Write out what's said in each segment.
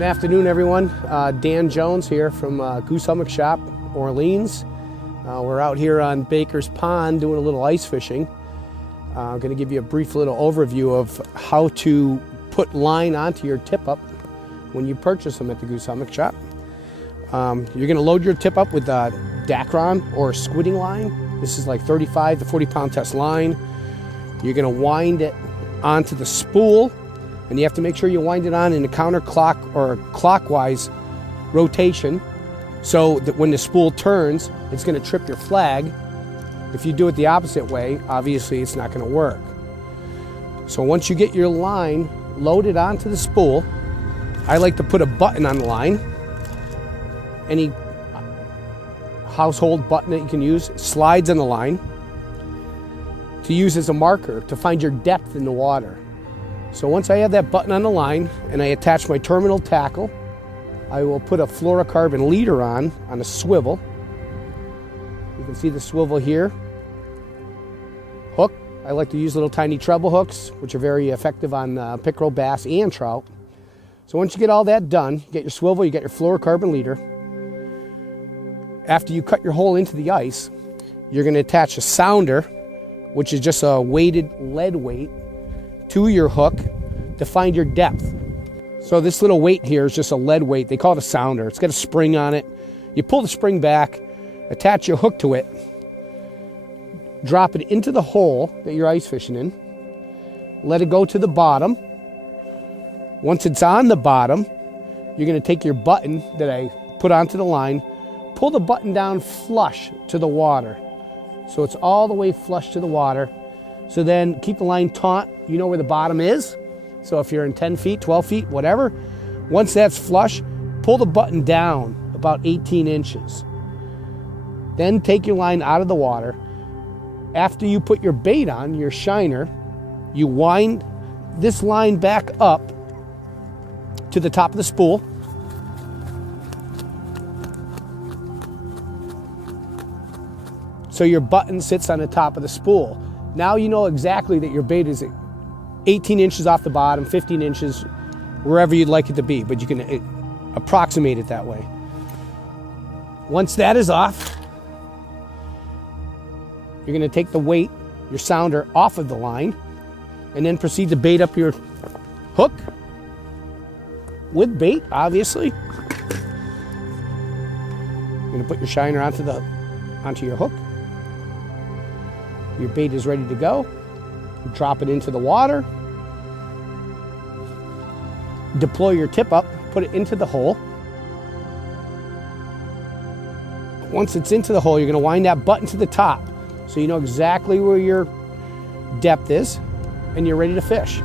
Good afternoon, everyone. Dan Jones here from Goose Hummock Shop, Orleans. We're out here on Baker's Pond doing a little ice fishing. I'm going to give you a brief little overview of how to put line onto your tip-up when you purchase them at the Goose Hummock Shop. You're going to load your tip-up with Dacron or squidding line. This is like 35 to 40 pound test line. You're going to wind it onto the spool, and you have to make sure you wind it on in a counterclock or clockwise rotation so that when the spool turns, it's going to trip your flag. If you do it the opposite way, obviously it's not going to work. So once you get your line loaded onto the spool, I like to put a button on the line. Any household button that you can use slides on the line to use as a marker to find your depth in the water. So once I have that button on the line and I attach my terminal tackle, I will put a fluorocarbon leader on a swivel. You can see the swivel here. Hook, I like to use little tiny treble hooks, which are very effective on pickerel, bass, and trout. So once you get all that done, you get your swivel, you get your fluorocarbon leader. After you cut your hole into the ice, you're going to attach a sounder, which is just a weighted lead weight, to your hook to find your depth. So this little weight here is just a lead weight. They call it a sounder. It's got a spring on it. You pull the spring back, attach your hook to it, drop it into the hole that you're ice fishing in, let it go to the bottom. Once it's on the bottom, you're going to take your button that I put onto the line, pull the button down flush to the water. So it's all the way flush to the water. So then keep the line taut. You know where the bottom is. So if you're in 10 feet, 12 feet, whatever, once that's flush, pull the button down about 18 inches. Then take your line out of the water. After you put your bait on, your shiner, you wind this line back up to the top of the spool. So your button sits on the top of the spool. Now you know exactly that your bait is 18 inches off the bottom, 15 inches, wherever you'd like it to be, but you can approximate it that way. Once that is off, you're going to take the weight, your sounder, off of the line, and then proceed to bait up your hook with bait, obviously. You're going to put your shiner onto your hook. Your bait is ready to go. Drop it into the water. Deploy your tip up, put it into the hole. Once it's into the hole, you're going to wind that button to the top so you know exactly where your depth is and you're ready to fish.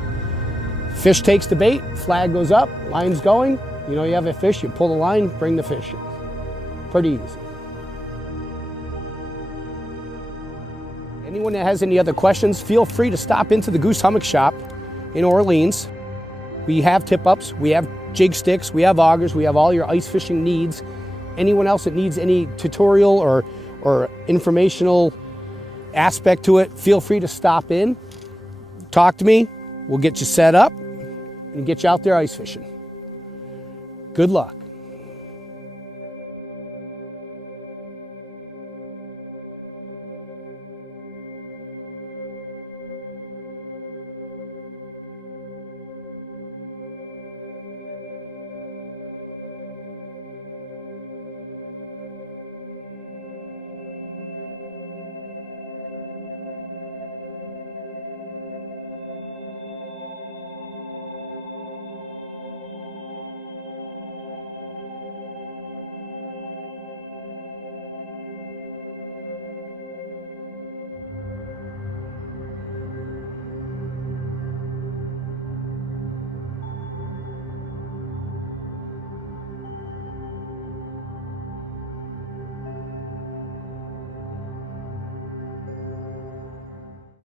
Fish takes the bait, flag goes up, line's going. You know you have a fish, you pull the line, bring the fish in. Pretty easy. Anyone that has any other questions, feel free to stop into the Goose Hummock Shop in Orleans. We have tip-ups, we have jig sticks, we have augers, we have all your ice fishing needs. Anyone else that needs any tutorial or informational aspect to it, feel free to stop in, talk to me, we'll get you set up and get you out there ice fishing. Good luck.